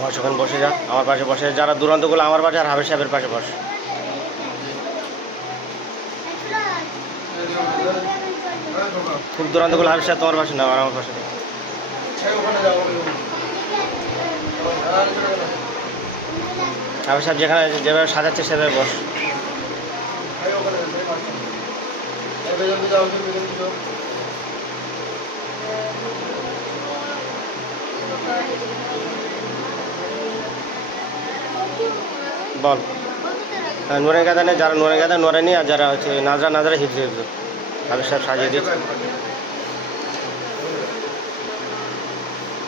বস ওখানে বসে যা, আমার পাশে বসে, যারা দুরন্তগুলো আমার পাশে আর হাফেজ সাহেবের পাশে বস। খুব দুরন্তগুলো হাফেজ সাহেব তোমার পাশে না, আর আমার পাশে। হাফেজ সাহেব যেখানে যেভাবে সাজাচ্ছে সেভাবে বস। বল। নুরের গাদা নেই, যারা নুরের গাদা নুরানি, আর যারা হচ্ছে নাজরা নাজরা হিফজু হিফজু। হাফেজ সাহেব সাজিয়ে দিচ্ছে।